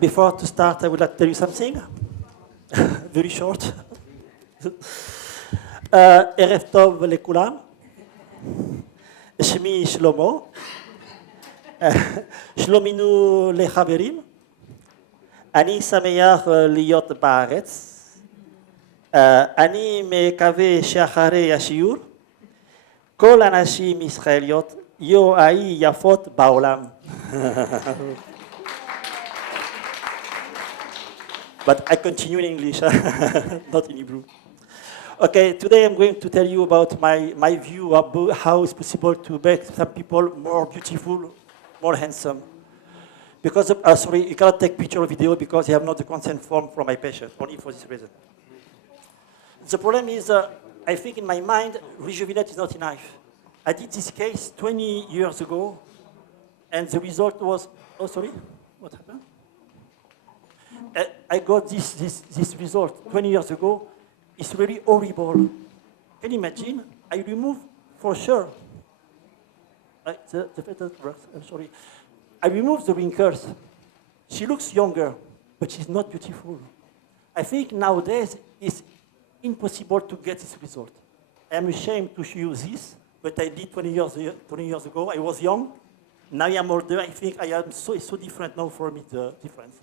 Before to start, I would like to tell you something. Very short. ערב טוב לכולם. שמי שלמה. שלומינו לחברים. אני שמח להיות בארץ. אני מקווה שאחרי השיעור, כל הנשים ישראליות יהיו הכי יפות בעולם. But I continue in English, not in Hebrew. Okay, today I'm going to tell you about my view about how it's possible to make some people more beautiful, more handsome. Because, sorry, you cannot take picture or video because you have not the consent form from my patient, only for this reason. The problem is, I think in my mind, rejuvenate is not enough. I did this case 20 years ago, and the result was, oh, sorry, what happened? I got this result 20 years ago. It's really horrible. Can you imagine? I remove, for sure, the better works, I'm sorry. I remove the wrinkles. She looks younger, but she's not beautiful. I think nowadays it's impossible to get this result. I'm ashamed to show you this, but I did 20 years ago. I was young. Now I'm older. I think it's so different now for me, the difference.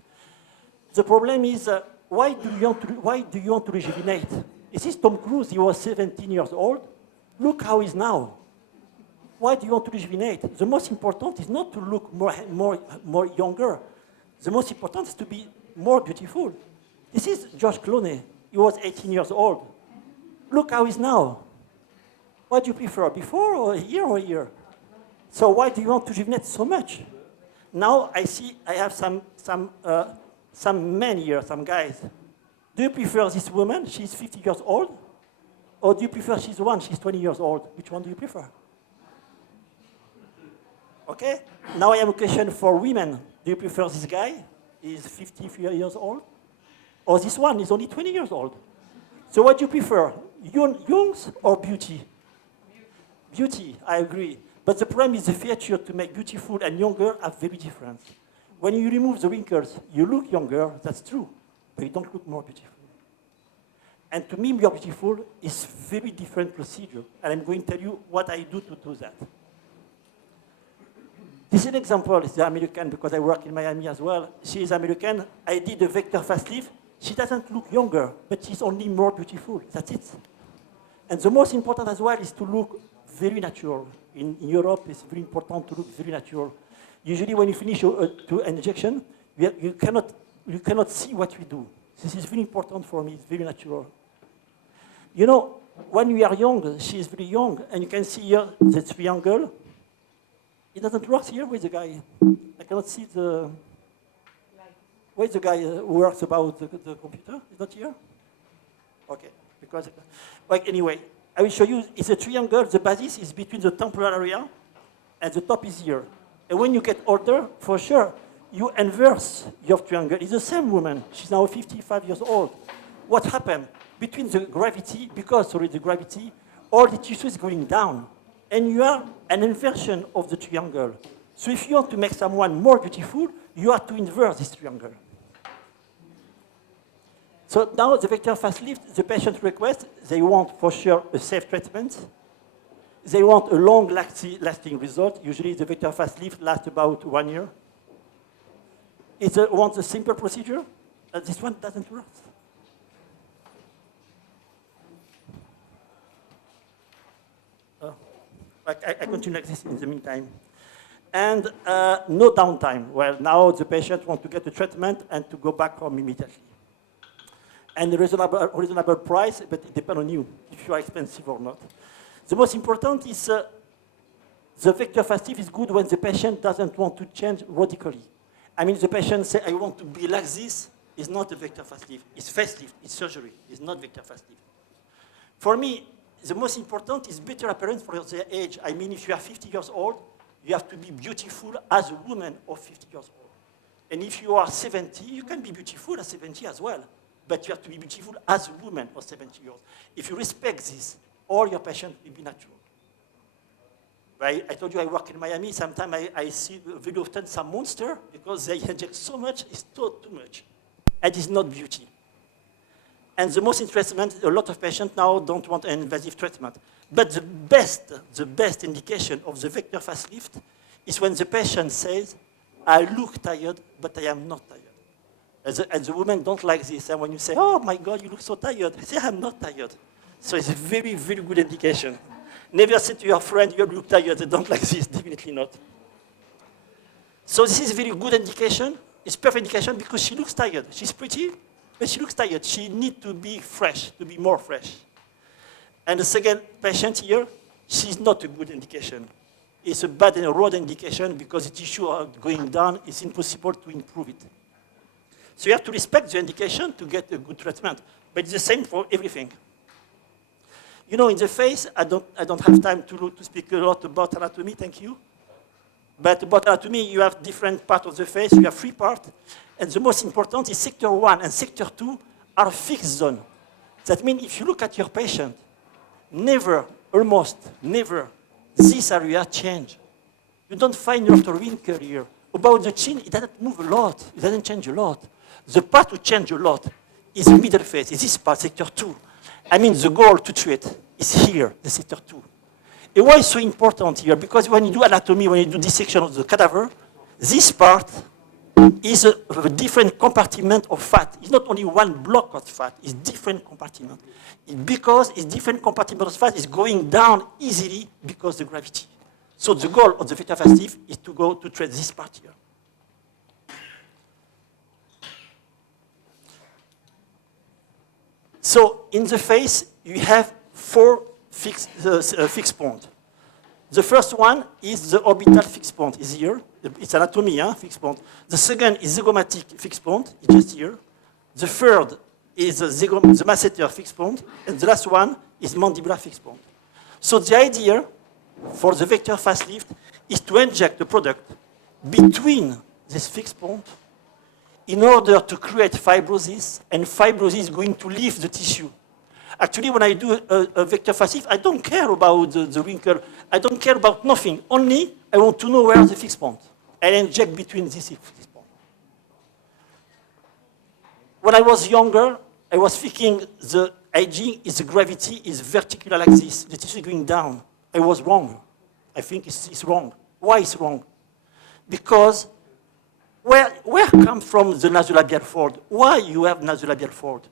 The problem is, why do you want to rejuvenate? Is this Tom Cruise? He was 17 years old. Look how he is now. Why do you want to rejuvenate? The most important is not to look more younger. The most important is to be more beautiful. This is George Clooney. He was 18 years old. Look how he is now. What do you prefer, before or a year? So why do you want to rejuvenate so much? Now I see I have some men here, some guys. Do you prefer this woman, she's 50 years old? Or do you prefer she's 20 years old? Which one do you prefer? Okay? Now I have a question for women. Do you prefer this guy? He's 50 years old? Or this one is only 20 years old? So what do you prefer? Youngs or beauty? Beauty, I agree. But the problem is the feature to make beautiful and younger are very different. When you remove the wrinkles, you look younger, that's true, but you don't look more beautiful. And to me, more beautiful is very different procedure, and I'm going to tell you what I do to do that. This is an example, it's the American, because I work in Miami as well. She is American, I did a vector fast lift. She doesn't look younger, but she's only more beautiful, that's it. And the most important as well is to look very natural. In Europe, it's very important to look very natural. Usually when you finish an injection, you cannot see what we do. This is very important for me, it's very natural. You know, when we are young, she is very young, and you can see here the triangle. It doesn't work here with the guy. I cannot see the... Where's the guy who works about the computer? He's not here? Okay, because... Like, anyway, I will show you, it's a triangle, the basis is between the temporal area, and the top is here. And when you get older, for sure, you inverse your triangle. It's the same woman. She's now 55 years old. What happened? Between the gravity, because the gravity, all the tissue is going down. And you have an inversion of the triangle. So if you want to make someone more beautiful, you have to inverse this triangle. So now the vector fast lift, the patient request, they want for sure a safe treatment. They want a long-lasting result. Usually the vector fast lift lasts about 1 year. It wants a simple procedure. This one doesn't work. I continue like this in the meantime. And no downtime. Well, now the patient wants to get the treatment and to go back home immediately. And a reasonable price, but it depends on you, if you are expensive or not. The most important is the vector fast lift is good when the patient doesn't want to change radically. I mean, the patient says, I want to be like this. It's not a vector fast lift. It's facelift. It's surgery. It's not vector fast lift. For me, the most important is better appearance for their age. I mean, if you are 50 years old, you have to be beautiful as a woman of 50 years old. And if you are 70, you can be beautiful at 70 as well. But you have to be beautiful as a woman of 70 years. If you respect this, all your patients will be natural. I told you I work in Miami. Sometimes I see very often some monster because they inject so much, it's too much. And it's not beauty. And the most interesting, a lot of patients now don't want an invasive treatment. But the best indication of the vector facelift is when the patient says, I look tired, but I am not tired. And the women don't like this. And when you say, oh my God, you look so tired, they say, I'm not tired. So it's a very, very good indication. Never say to your friend, you look tired. They don't like this, definitely not. So this is a very good indication. It's perfect indication because she looks tired. She's pretty, but she looks tired. She needs to be fresh, to be more fresh. And the second patient here, she's not a good indication. It's a bad and road indication because the tissue are going down. It's impossible to improve it. So you have to respect the indication to get a good treatment. But it's the same for everything. You know, in the face, I don't have time to speak a lot about anatomy, thank you. But about anatomy, you have different parts of the face. You have 3 parts. And the most important is sector 1 and sector 2 are fixed zone. That means if you look at your patient, never, almost never, this area change. You don't find a lot of wrinkle here. About the chin, it doesn't move a lot. It doesn't change a lot. The part to change a lot is the middle face. Is this part, sector 2. I mean, the goal to treat is here, the sector 2. And why is so important here? Because when you do anatomy, when you do dissection of the cadaver, this part is a different compartment of fat. It's not only one block of fat, it's different compartment. Because it's different compartment of fat is going down easily because of the gravity. So the goal of the vector facelift is to go to treat this part here. So in the face, you have 4 fixed points. The first one is the orbital fixed point, is here. It's anatomy, fixed point. The second is zygomatic fixed point, it's just here. The third is the masseter fixed point. And the last one is mandibular fixed point. So the idea for the vector facelift is to inject the product between this fixed point in order to create fibrosis, and fibrosis is going to leave the tissue. Actually, when I do a vector facelift, I don't care about the wrinkle. I don't care about nothing. Only I want to know where is the fixed point. I inject between this fixed point. When I was younger, I was thinking the aging is the gravity is vertical like this. The tissue is going down. I was wrong. I think it's wrong. Why it's wrong? Because where comes from the nasolabial fold? Why you have nasolabial fold?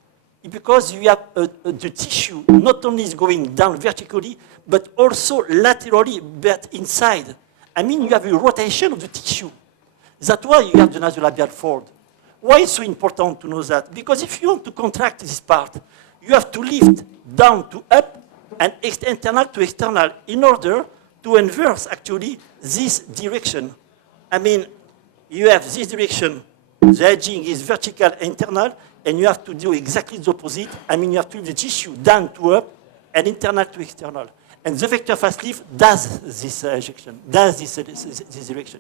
Because you have the tissue not only is going down vertically, but also laterally, but inside. I mean, you have a rotation of the tissue. That's why you have the nasolabial fold. Why is it so important to know that? Because if you want to contract this part, you have to lift down to up and internal to external in order to inverse, actually, this direction. I mean, you have this direction, the edging is vertical internal, and you have to do exactly the opposite. I mean, you have to lift the tissue down to up and internal to external. And the vector facelift does this ejection, does this direction.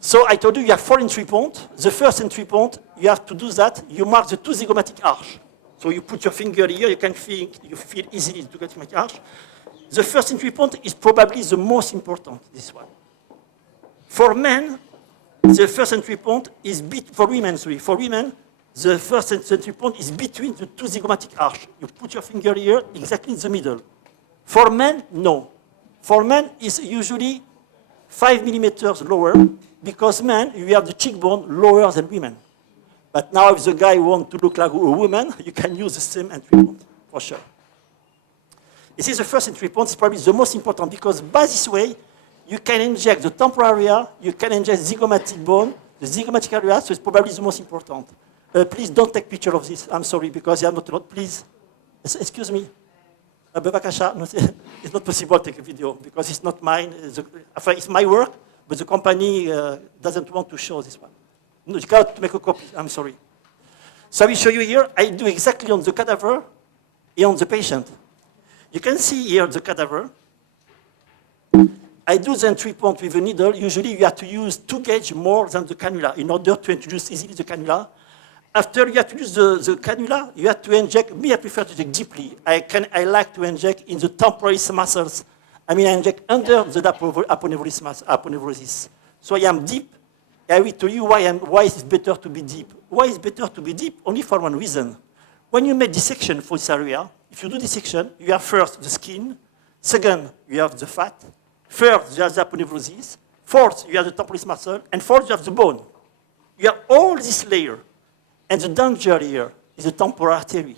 So I told you have 4 entry points. The first entry point, you have to do that. You mark the 2 zygomatic arch. So you put your finger here, you can feel easily the zygomatic arch. The first entry point is probably the most important, this one. For men, the first entry point is for women, the first entry point is between the 2 zygomatic arch. You put your finger here, exactly in the middle. For men, no. For men, it's usually 5 millimeters lower, because men, you have the cheekbone lower than women. But now if the guy wants to look like a woman, you can use the same entry point, for sure. This is the first entry point, it's probably the most important, because by this way, you can inject the temporal area, you can inject zygomatic bone, the zygomatic area, so it's probably the most important. Please don't take picture of this. I'm sorry, because you have not a lot. Please, excuse me. Bevakasha, no, it's not possible to take a video, because it's not mine. It's my work, but the company doesn't want to show this one. No, you cannot make a copy, I'm sorry. So I will show you here, I do exactly on the cadaver and on the patient. You can see here the cadaver. I do the entry point with a needle. Usually you have to use 2 gauge more than the cannula in order to introduce easily the cannula. After you have to use the cannula, you have to inject. Me, I prefer to inject deeply. I like to inject in the temporalis muscles. I mean, I inject under the aponeurosis. So I am deep. I will tell you why it's better to be deep. Why it's better to be deep? Only for one reason. When you make dissection for this area, if you do dissection, you have first the skin. Second, you have the fat. Third, you have the aponeurosis. Fourth, you have the temporalis muscle. And fourth, you have the bone. You have all this layer. And the danger here is the temporal artery.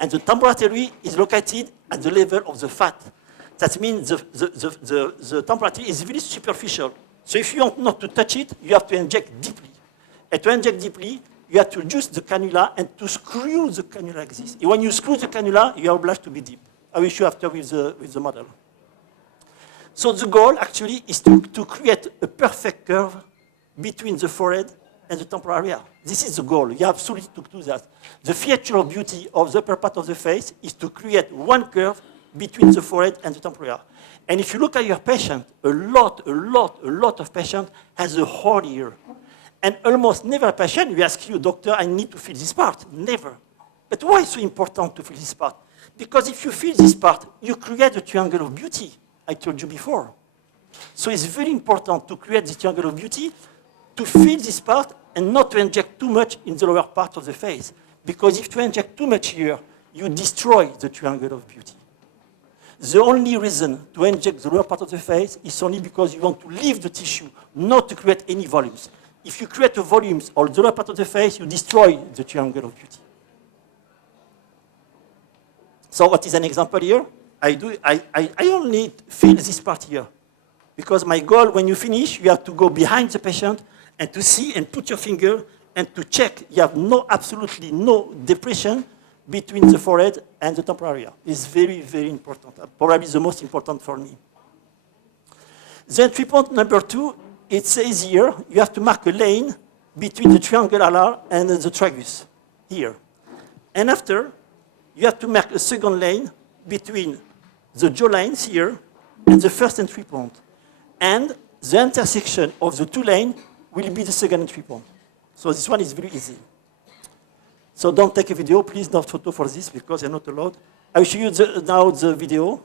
And the temporal artery is located at the level of the fat. That means the temporal artery is very superficial. So if you want not to touch it, you have to inject deeply. And to inject deeply, you have to use the cannula and to screw the cannula like this. And when you screw the cannula, you are obliged to be deep. I will show after with the model. So the goal actually is to create a perfect curve between the forehead and the temporal area. This is the goal. You have absolutely to do that. The feature of beauty of the upper part of the face is to create one curve between the forehead and the temporal area. And if you look at your patient, a lot of patients has a hole here. And almost never a patient will ask you, doctor, I need to feel this part. Never. But why is it so important to feel this part? Because if you feel this part, you create a triangle of beauty, I told you before. So it's very important to create this triangle of beauty, to feel this part, and not to inject too much in the lower part of the face. Because if you inject too much here, you destroy the triangle of beauty. The only reason to inject the lower part of the face is only because you want to leave the tissue, not to create any volumes. If you create a volumes or the lower part of the face, you destroy the triangle of beauty. So what is an example here? I only feel this part here. Because my goal, when you finish, you have to go behind the patient and to see and put your finger and to check you have absolutely no depression between the forehead and the temporal area. It's very, very important. Probably the most important for me. Then entry point number 2, it says here, you have to mark a lane between the triangle alar and the tragus, here. And after, you have to mark a second lane between the jaw lines here and the first entry point. And the intersection of the two lanes will be the second entry point. So this one is very easy. So don't take a video, please, not photo for this because you're not allowed. I will show you now the video.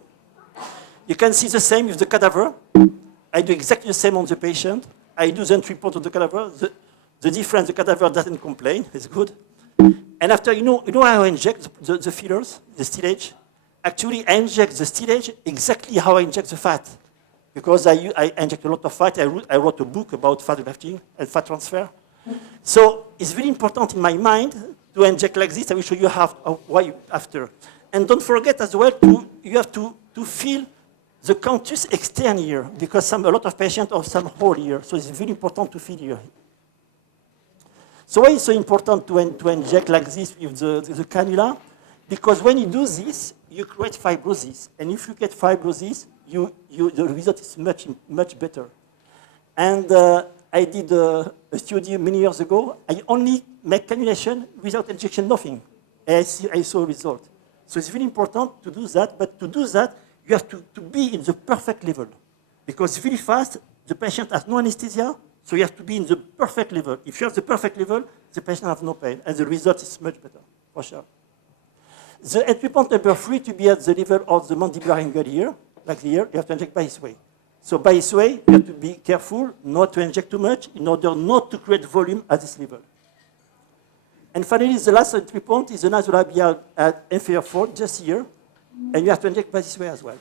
You can see the same with the cadaver. I do exactly the same on the patient. I do the entry point of the cadaver. The difference, the cadaver doesn't complain, it's good. And after, you know how I inject the fillers, the stillage? Actually, I inject the stillage exactly how I inject the fat. Because I inject a lot of fat. I wrote a book about fat grafting and fat transfer. So it's very important in my mind to inject like this. I will show you why after. And don't forget as well, you have to feel the canthus extern here, because a lot of patients have some hole here. So it's very important to feel here. So why is it so important to inject like this with the cannula? Because when you do this, you create fibrosis. And if you get fibrosis, the result is much better. And I did a study many years ago. I only make cannulation without injection, nothing. And I saw a result. So it's very important to do that. But to do that, you have to be in the perfect level. Because very fast, the patient has no anesthesia, so you have to be in the perfect level. If you have the perfect level, the patient has no pain, and the result is much better, for sure. The entry point number 3 to be at the level of the mandibular angle here, like here, you have to inject by this way. So by this way, you have to be careful not to inject too much in order not to create volume at this level. And finally, the last entry point is the nasolabial at inferior fold, just here, and you have to inject by this way as well.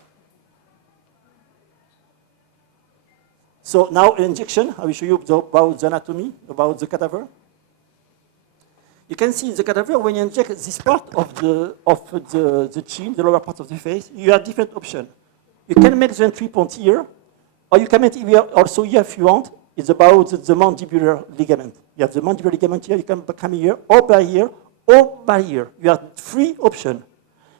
So now injection, I will show you about the anatomy, about the cadaver. You can see in the cadaver, when you inject this part of the chin, the lower part of the face, you have different options. You can make the entry point here, or you can make it here also here if you want. It's about the mandibular ligament. You have the mandibular ligament here, you can come here, or by here, or by here. You have 3 options.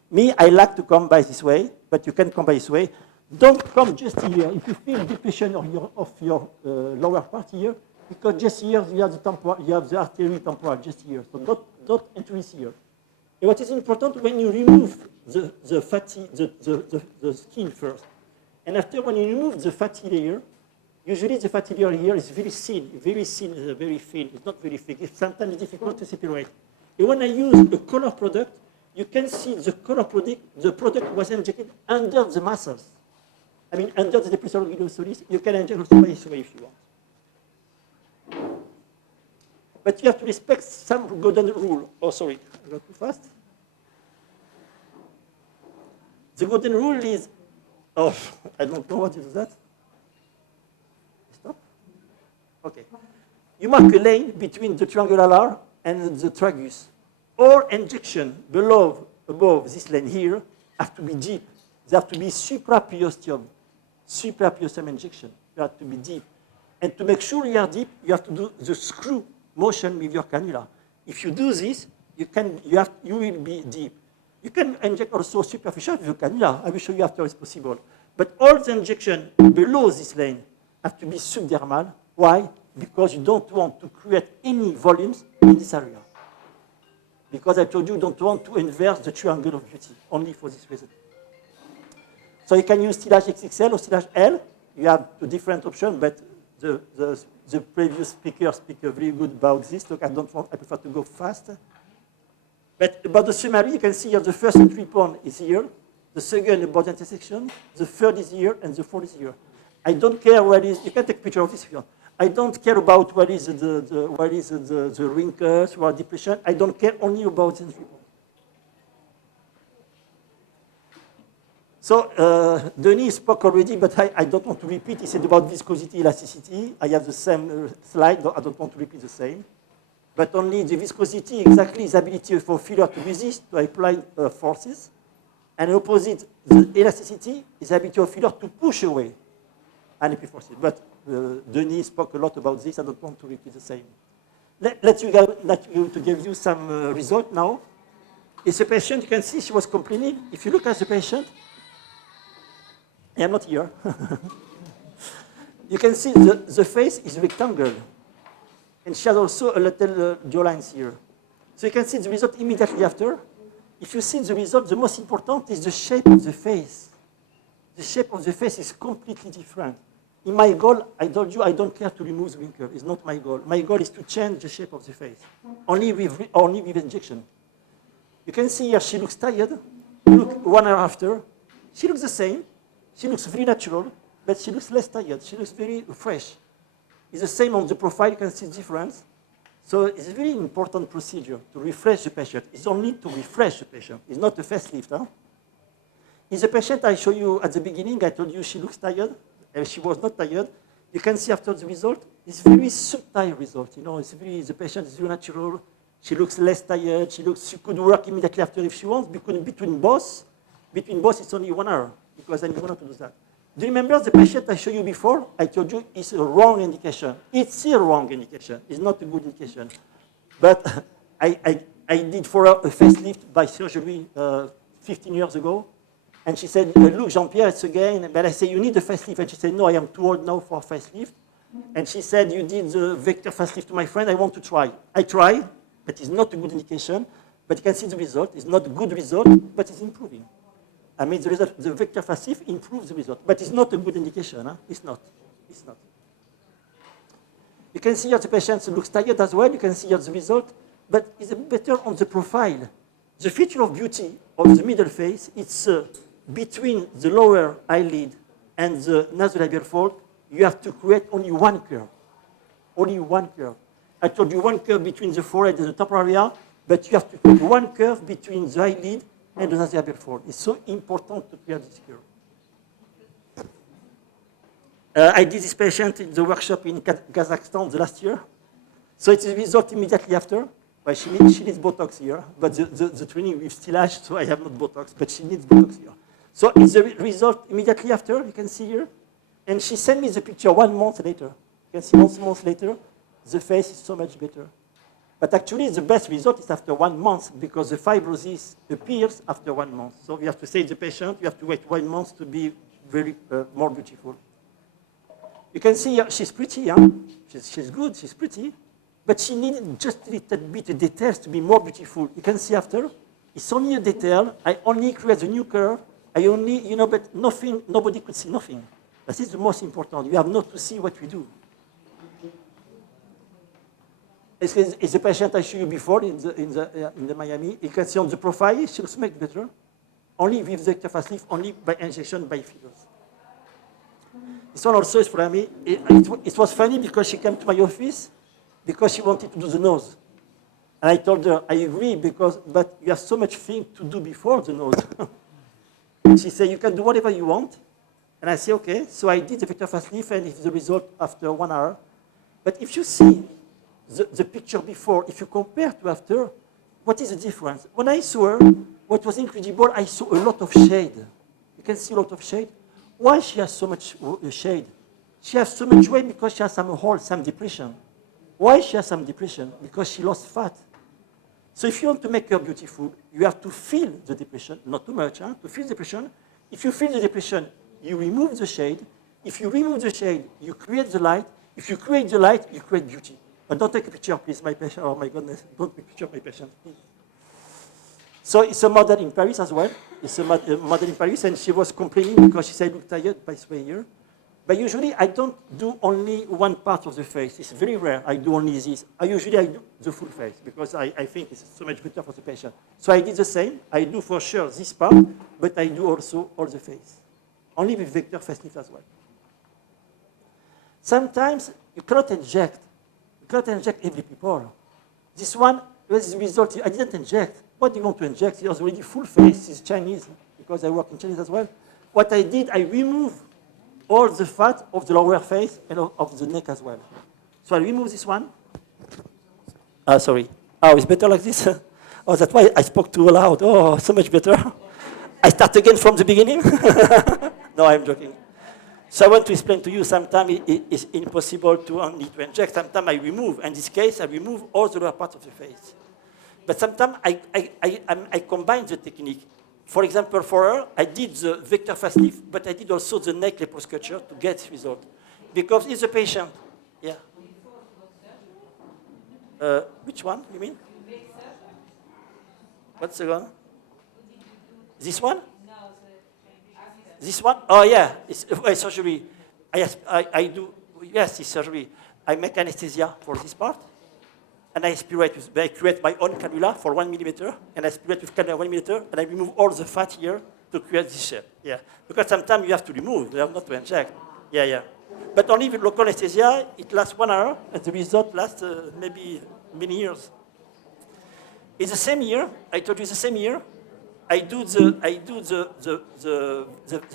Me, I like to come by this way, but you can come by this way. Don't come just here. If you feel depression of your lower part here, because just here you have the temporal, you have the artery temporal just here. So don't enter here. And what is important when you remove the fatty, the skin first, and after when you remove the fatty layer, Usually the fatty layer here is very thin, very thin. It's not very thick. It's sometimes difficult to separate. And when I use a color product, you can see the color product, the product was injected under the muscles. I mean, under the depressor glycolysis, you can inject also by this way if you want. But you have to respect some golden rule. Oh, sorry, I got too fast. The golden rule is, oh, I don't know what is that. Stop. Okay. You mark a lane between the triangular and the tragus. All injection above this lane here have to be deep. They have to be supraperiosteum. Supraperiosteum injection. You have to be deep. And to make sure you are deep, you have to do the screw motion with your cannula. If you do this, you will be deep. You can inject also superficial with your cannula. I will show you after it's possible. But all the injection below this lane have to be subdermal. Why? Because you don't want to create any volumes in this area. Because I told you don't want to inverse the triangle of beauty, only for this reason. So you can use stylage XXL or stylage L. You have two different options, but the previous speaker very good about this. Look, I prefer to go fast. But about the summary, you can see here the first entry point is here, the second about the intersection, the third is here, and the fourth is here. I don't care where it is. You can take a picture of this if you want. I don't care about what is the wrinkles or depression. I don't care only about the entry point. So Denis spoke already, but I don't want to repeat. He said about viscosity, elasticity. I have the same slide. I don't want to repeat the same. But only the viscosity, exactly is ability for filler to resist to applied forces. And opposite, the elasticity is ability of filler to push away unapplied forces. But Denis spoke a lot about this. I don't want to repeat the same. Let's to give you some result now. It's a patient, you can see she was complaining. If you look at the patient, I am not here. You can see the face is rectangle. And she has also a little jawlines here. So you can see the result immediately after. If you see the result, the most important is the shape of the face. The shape of the face is completely different. In my goal, I told you I don't care to remove the wrinkle. It's not my goal. My goal is to change the shape of the face, only with injection. You can see here she looks tired. Look 1 hour after. She looks the same. She looks very natural, but she looks less tired. She looks very fresh. It's the same on the profile. You can see the difference. So it's a very important procedure to refresh the patient. It's only to refresh the patient. It's not a facelift. Huh? In the patient I showed you at the beginning, I told you she looks tired. She was not tired. You can see after the result, it's very subtle result. You know, the patient is very natural. She looks less tired. She could work immediately after if she wants. Between both, it's only 1 hour because I need 1 hour to do that. Do you remember the patient I showed you before? I told you it's a wrong indication. It's a wrong indication. It's not a good indication. But I did for her a facelift by surgery 15 years ago. And she said, look, Jean-Pierre, it's again. But I said, you need a facelift. And she said, no, I am too old now for a facelift. And she said, you did the vector facelift to my friend. I want to try. I tried, but it's not a good indication. But you can see the result. It's not a good result, but it's improving. I mean, the result, the vector facelift improves the result. But it's not a good indication. Huh? It's not. It's not. You can see here the patient looks tired as well. You can see here the result. But it's better on the profile. The feature of beauty of the middle face, it's between the lower eyelid and the nasolabial fold, you have to create only one curve. Only one curve. I told you one curve between the forehead and the top area, but you have to create one curve between the eyelid and the nasolabial fold. It's so important to create this curve. I did this patient in the workshop in Kazakhstan the last year. So it's the result immediately after. Well, she needs Botox here, but the training with stylage, so I have not Botox, but she needs Botox here. So it's the result immediately after, you can see here. And she sent me the picture 1 month later. You can see 1 month later, the face is so much better. But actually, the best result is after 1 month, because the fibrosis appears after 1 month. So we have to say to the patient, you have to wait 1 month to be very more beautiful. You can see here, she's pretty, huh? She's good, she's pretty. But she needed just a little bit of details to be more beautiful. You can see after, it's only a detail. I only create a new curve. I only, but nothing, nobody could see nothing. This is the most important. You have not to see what we do. It's the patient I showed you before in the Miami. You can see on the profile, she looks much better. Only with the vector fast lift, only by injection, by fillers. This one also is for me. It was funny because she came to my office because she wanted to do the nose. And I told her, I agree, but you have so much thing to do before the nose. She said, you can do whatever you want. And I said, okay. So I did the vector fast lift, and it's the result after 1 hour. But if you see the picture before, if you compare to after, what is the difference? When I saw her, what was incredible, I saw a lot of shade. You can see a lot of shade. Why she has so much shade? She has so much weight because she has some hole, some depression. Why she has some depression? Because she lost fat. So if you want to make her beautiful, you have to feel the depression, not too much, to feel the depression. If you feel the depression, you remove the shade. If you remove the shade, you create the light. If you create the light, you create beauty. But don't take a picture, please, my patient. Oh my goodness, don't take a picture of my patient, please. So it's a model in Paris as well. It's a model in Paris, and she was complaining because she said, look tired by sway here. But usually I don't do only one part of the face. It's very rare I do only this. I do the full face because I think it's so much better for the patient. So I did the same. I do for sure this part, but I do also all the face. Only with vector fast lift as well. Sometimes you cannot inject. You cannot inject every people. This one, as a result, I didn't inject. What do you want to inject? It was already full face. It's Chinese, because I work in Chinese as well. What I did, I removed all the fat of the lower face and of the neck as well. So I remove this one. Sorry. Oh, it's better like this? Oh, that's why I spoke too loud. Oh, so much better. I start again from the beginning? No, I'm joking. So I want to explain to you, sometimes it's impossible to only to inject. Sometimes I remove. In this case, I remove all the lower part of the face. But sometimes I combine the technique. For example, for her, I did the vector fast lift, but I did also the neck liposculpture to get this result. Because it's a patient. Yeah. Which one, you mean? What's the one? This one? This one? Oh, yeah. It's surgery. I do, yes, it's surgery. I make anesthesia for this part. And I create my own cannula for 1 millimeter, and I aspirate with cannula 1 millimeter, and I remove all the fat here to create this shape. Yeah. Because sometimes you have to remove, you have not to inject. Yeah, yeah. But only with local anesthesia, it lasts 1 hour, and the result lasts maybe many years. It's the same year, I told you the same year, I do the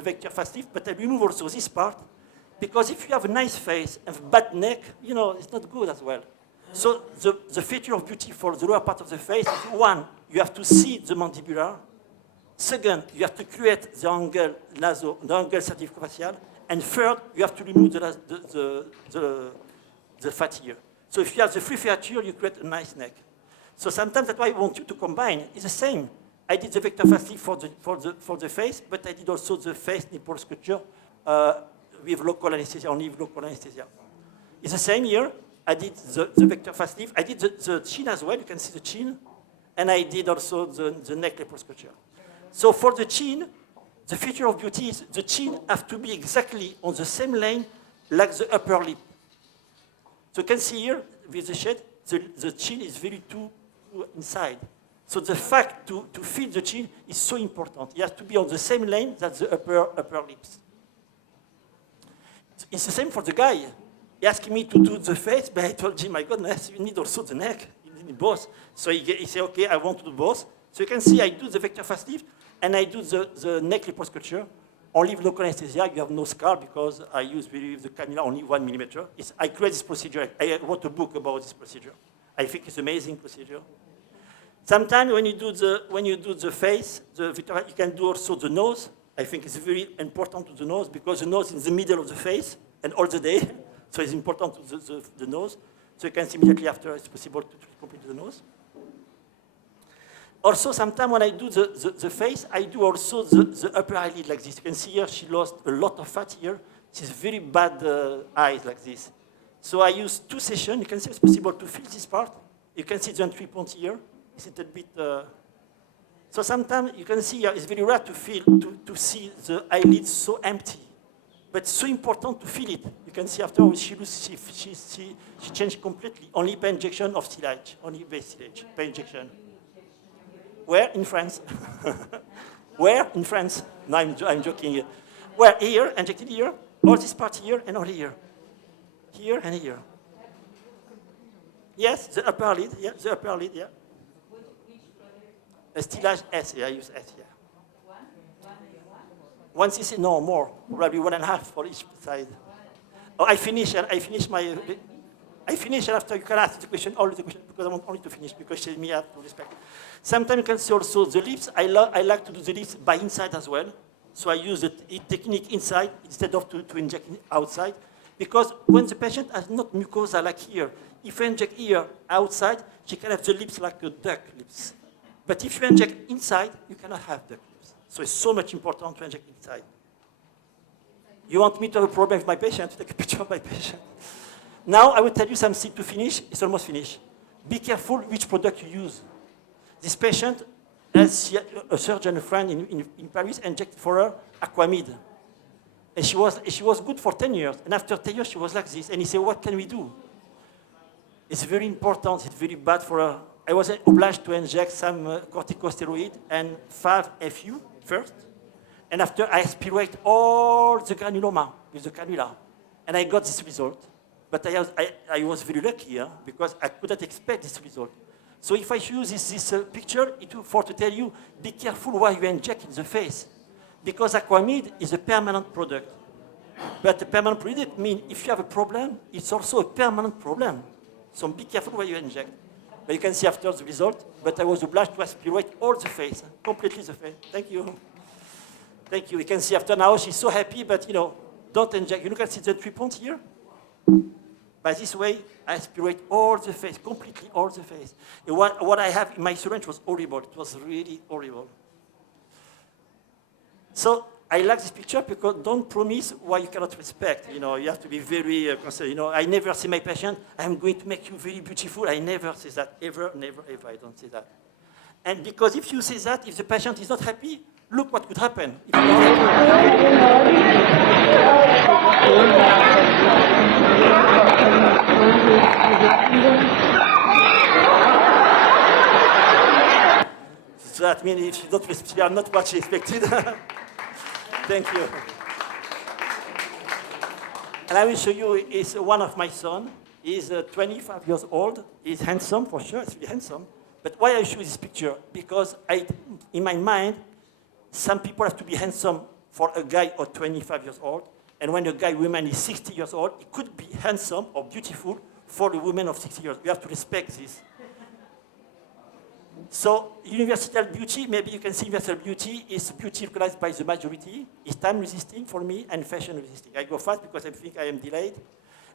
vector fast lift, but I remove also this part, because if you have a nice face and bad neck, you know, it's not good as well. So the feature of beauty for the lower part of the face is, one, you have to see the mandibular. Second, you have to create the angle the angle cervicofacial. And third, you have to remove the fat here. So if you have the free feature, you create a nice neck. So sometimes that's why I want you to combine. It's the same. I did the vector fast lift for the face, but I did also the face nipple sculpture with local anesthesia, only with local anesthesia. It's the same here. I did the vector fast lift. I did the chin as well. You can see the chin. And I did also the neck liposculpture. So for the chin, the feature of beauty is the chin has to be exactly on the same line like the upper lip. So you can see here with the shade, the chin is very too inside. So the fact to feel the chin is so important. It has to be on the same line as the upper lips. It's the same for the guy. He asked me to do the face, but I told him, my goodness, you need also the neck. You need both. So he said, okay, I want to do both. So you can see I do the vector fast lift, and I do the neck liposculpture. Only with local anesthesia, you have no scar because I use the cannula only 1 millimeter. I create this procedure. I wrote a book about this procedure. I think it's an amazing procedure. Sometimes when you do the face, you can do also the nose. I think it's very important to the nose because the nose is in the middle of the face and all the day. So it's important to the nose. So you can see immediately after it's possible to complete the nose. Also, sometimes when I do the face, I do also the upper eyelid like this. You can see here she lost a lot of fat here. She's very bad eyes like this. So I use 2 sessions. You can see it's possible to fill this part. You can see the entry point here. It's a little bit. So sometimes you can see here it's very rare to feel to see the eyelids so empty. But it's so important to feel it. You can see after she changed completely. Only by injection of silage, only by silage, by injection. Where? In France. Where? In France. No, I'm joking here. Where? Here, injected here, all this part here and all here. Here and here. Yes, the upper lid, yeah, the upper lid, yeah. A stillage S, yeah, I use S, yeah. 1 cc, no, more, probably 1.5 for each side. Oh, I finish, and after you can ask the question, all the questions, because I want only to finish, because she me have to respect. Sometimes you can see also the lips. I like to do the lips by inside as well. So I use the technique inside instead of to inject outside. Because when the patient has not mucosa like here, if you inject here outside, she can have the lips like a duck lips. But if you inject inside, you cannot have duck lips. So it's so much important to inject inside. You want me to have a problem with my patient, to take a picture of my patient. Now I will tell you something to finish. It's almost finished. Be careful which product you use. This patient has a surgeon, a friend in Paris, injected for her Aquamid. And she was good for 10 years. And after 10 years, she was like this. And he said, what can we do? It's very important. It's very bad for her. I was obliged to inject some corticosteroid and 5-FU first. And after, I aspirate all the granuloma with the cannula. And I got this result. But I was very lucky because I couldn't expect this result. So if I use this picture, for to tell you, be careful why you inject in the face. Because Aquamid is a permanent product. But the permanent product means if you have a problem, it's also a permanent problem. So be careful why you inject. But you can see after the result, but I was obliged to aspirate all the face, completely the face. Thank you. Thank you. You can see after now, she's so happy, but don't inject. You can see the 3 points here? By this way, I aspirate all the face, completely all the face. And what I have in my syringe was horrible. It was really horrible. So I like this picture because don't promise what you cannot respect. You have to be very concerned. I never say my patient, I'm going to make you very beautiful. I never say that, ever, never, ever. I don't say that. And because if you say that, if the patient is not happy, look what could happen. If you are So that means if you are not what she expected. Thank you. And I will show you is one of my sons. He's 25 years old. He's handsome for sure. He's really handsome. But why I show this picture? Because in my mind, some people have to be handsome for a guy of 25 years old. And when a woman is 60 years old, it could be handsome or beautiful for a woman of 60 years. We have to respect this. So universal beauty, maybe you can see universal beauty is beauty recognized by the majority. It's time resisting for me and fashion resisting. I go fast because I think I am delayed.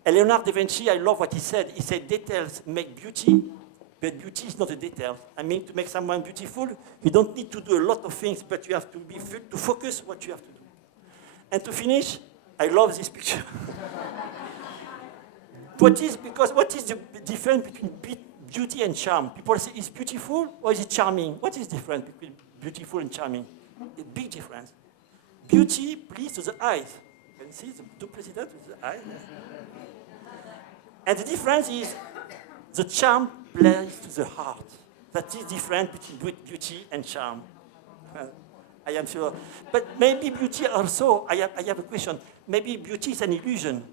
And Leonardo da Vinci, I love what he said. He said details make beauty, but beauty is not a detail. I mean, to make someone beautiful, you don't need to do a lot of things, but you have to to focus what you have to do. And to finish, I love this picture. What is the difference between beauty and charm? People say, is beautiful or is it charming? What is the difference between beautiful and charming? A big difference. Beauty pleases to the eyes. You can see the two presidents with the eyes. And the difference is the charm plays to the heart. That is different between beauty and charm. I am sure. But maybe beauty also, I have a question. Maybe beauty is an illusion.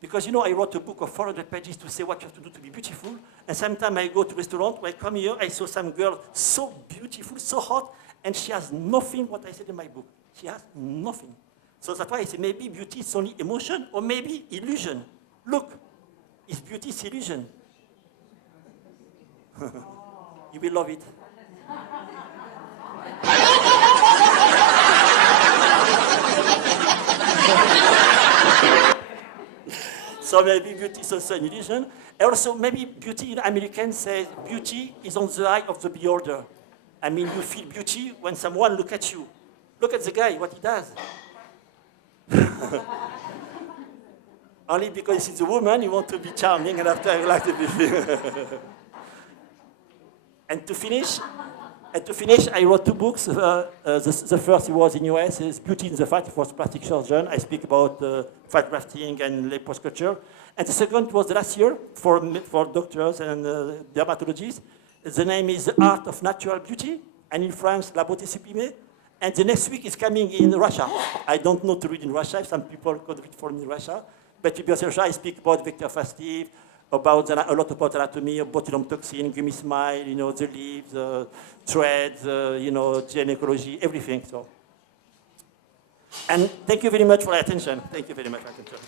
Because, I wrote a book of 400 pages to say what you have to do to be beautiful. And sometimes I go to a restaurant, when I come here, I saw some girl so beautiful, so hot, and she has nothing what I said in my book. She has nothing. So that's why I say maybe beauty is only emotion, or maybe illusion. Look, is beauty is illusion? You will love it. So maybe beauty is also an illusion. And also maybe beauty in American says beauty is on the eye of the beholder. I mean, you feel beauty when someone looks at you. Look at the guy, what he does. Only because he's a woman, you want to be charming, and after you like to be. And to finish, And to finish, I wrote 2 books. The first was in US, is Beauty in the Fat. It was plastic surgeon. I speak about fat grafting and liposculpture. And the second was last year for doctors and dermatologists. The name is The Art of Natural Beauty, and in France, La Beauté Supprimée. And the next week is coming in Russia. I don't know to read in Russia. Some people could read for me in Russia. But in Russia, I speak about vector fastive, about a lot about anatomy, botulinum toxin, gimme smile, the leaves, threads, gynecology, everything. So, and thank you very much for your attention. Thank you very much for your attention.